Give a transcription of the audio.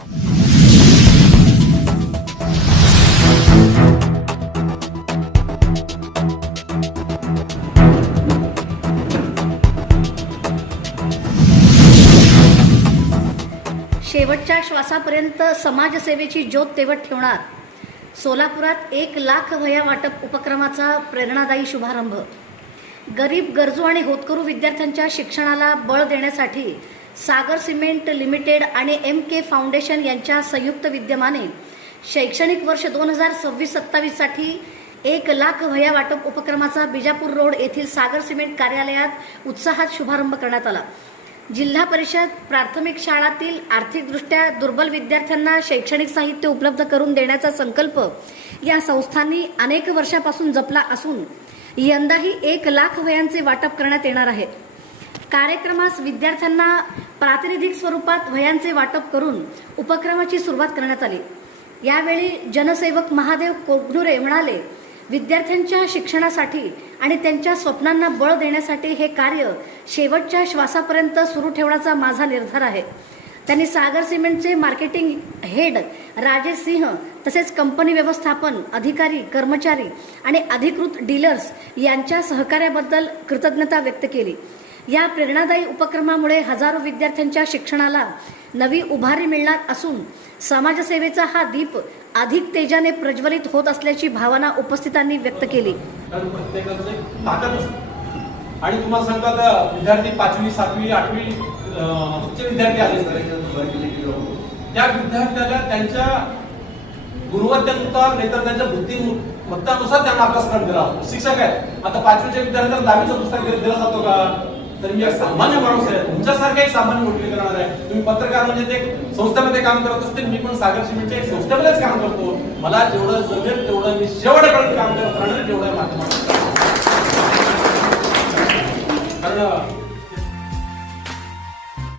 शेवटच्या श्वासापर्यंत समाजसेवेची ज्योत तेवत ठेवणार. सोलापुरात 1 लाख वह्या वाटप उपक्रमाचा प्रेरणादायी शुभारंभ. गरीब, गरजू आणि होतकरू विद्यार्थ्यांच्या शिक्षणाला बळ देण्यासाठी सागर सिमेंट लिमिटेड आणि MK फाउंडेशन यांच्या संयुक्त विद्यमाने शैक्षणिक वर्ष 2026-27 साठी 1 लाख वह्या वाटप उपक्रमाचा बिजापूर रोड येथील सागर सिमेंट कार्यालयात उत्साहात शुभारंभ करण्यात आला. जिल्हा परिषद प्राथमिक शाळातील आर्थिकदृष्ट्या दुर्बल विद्यार्थ्यांना शैक्षणिक साहित्य उपलब्ध करून देण्याचा संकल्प या संस्थांनी अनेक वर्षापासून जपला असून यंदाही 1 लाख वह्यांचे वाटप करण्यात येणार आहे. कार्यक्रमास विद्यार्थ्यांना प्रातिनिधिक स्वरूपात वह्यांचे वाटप करून उपक्रमाची सुरुवात करण्यात आली. यावेळी जनसेवक महादेव कोगनुरे म्हणाले, विद्यार्थ्यांच्या शिक्षणासाठी आणि त्यांच्या स्वप्नांना बळ देण्यासाठी हे कार्य शेवटच्या श्वासापर्यंत सुरू ठेवण्याचा माझा निर्धार आहे. त्यांनी सागर सिमेंटचे मार्केटिंग हेड राजेश सिंह तसेच कंपनी व्यवस्थापन अधिकारी, कर्मचारी आणि अधिकृत डीलर्स यांच्या सहकार्याबद्दल कृतज्ञता व्यक्त केली. या प्रेरणादायी उपक्रमामुळे हजारो विद्यार्थ्यांच्या शिक्षणाला नवी उभारी मिळणार असून समाजसेवेचा हा दीप अधिक तेजाने प्रज्वलित होत असल्याची भावना उपस्थितांनी व्यक्त केली. आणि तुम्हाला सांगतात विद्यार्थी 5वी, 7वी, 8वी चे विद्यार्थी आले त्या विद्यार्थ्याला त्यांच्या गुणवत्तेनुसार नाहीतर त्यांच्या बुद्धिमत्तानुसार त्यांना अभ्यासक्रम दिला जातो. शिक्षक आहेत, आता 5वीच्या विद्यार्थ्यांना 10वीचं पुस्तक दिला जातो का? तर मी एक सामान्य माणूस आहे, तुमच्यासारखा एक सामान्य नोकरी करणार आहे. तुम्ही पत्रकार म्हणजे ते संस्थेमध्ये काम करत असतील, मी पण सागर सिमेंटच्या एक संस्थेमध्येच काम करतो. मला जेवढं जमेल तेवढं मी शेवटपर्यंत काम करत राहणार, जेवढं माध्यमात